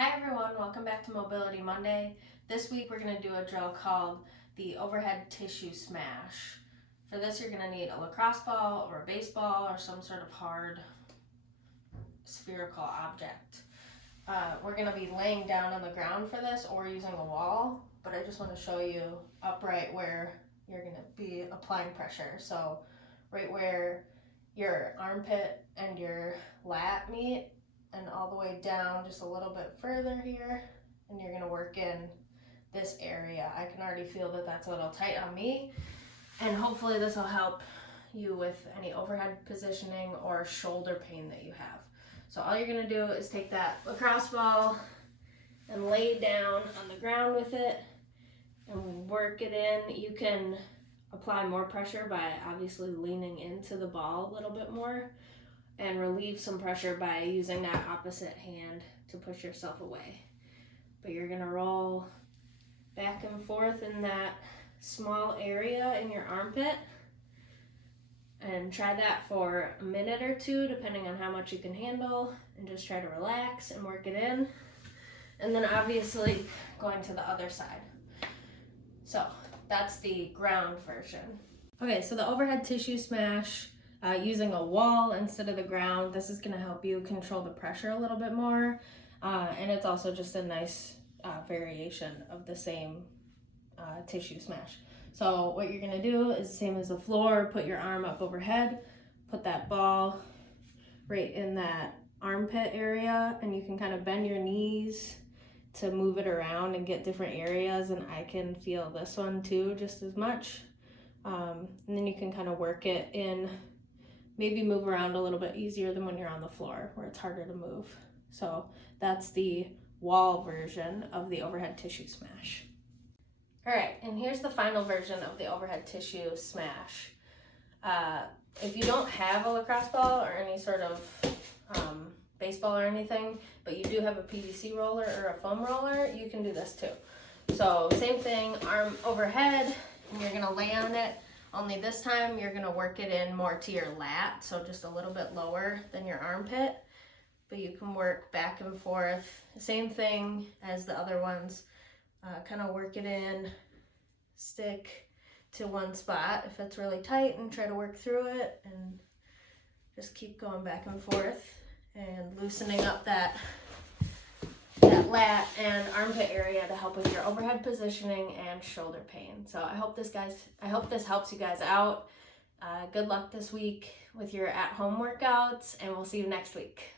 Hi everyone, welcome back to Mobility Monday. This week we're going to do a drill called the overhead tissue smash. For this you're going to need a lacrosse ball or a baseball or some sort of hard spherical object. We're going to be laying down on the ground for this or using a wall, but I just want to show you upright where you're going to be applying pressure. So right where your armpit and your lat meet, and all the way down just a little bit further here, and you're going to work in this area. I can already feel that that's a little tight on me, and hopefully this will help you with any overhead positioning or shoulder pain that you have. So all you're going to do is take that lacrosse ball and lay down on the ground with it and work it in. You can apply more pressure by obviously leaning into the ball a little bit more, and relieve some pressure by using that opposite hand to push yourself away. But you're gonna roll back and forth in that small area in your armpit, and try that for a minute or two depending on how much you can handle, and just try to relax and work it in. And then obviously going to the other side. So that's the ground version. Okay, so the overhead tissue smash, using a wall instead of the ground, this is going to help you control the pressure a little bit more, and it's also just a nice variation of the same tissue smash. So what you're going to do is the same as the floor. Put your arm up overhead, put that ball right in that armpit area, and you can kind of bend your knees to move it around and get different areas, and I can feel this one too just as much. And then you can kind of work it in, maybe move around a little bit easier than when you're on the floor where it's harder to move. So that's the wall version of the overhead tissue smash. All right, and here's the final version of the overhead tissue smash. If you don't have a lacrosse ball or any sort of baseball or anything, but you do have a PVC roller or a foam roller, you can do this too. So same thing, arm overhead, and you're gonna lay on it, only this time you're gonna work it in more to your lat, so just a little bit lower than your armpit, but you can work back and forth. Same thing as the other ones, kind of work it in, stick to one spot if it's really tight and try to work through it, and just keep going back and forth and loosening up that lat and armpit area to help with your overhead positioning and shoulder pain. So I hope this helps you guys out. Good luck this week with your at-home workouts, and we'll see you next week.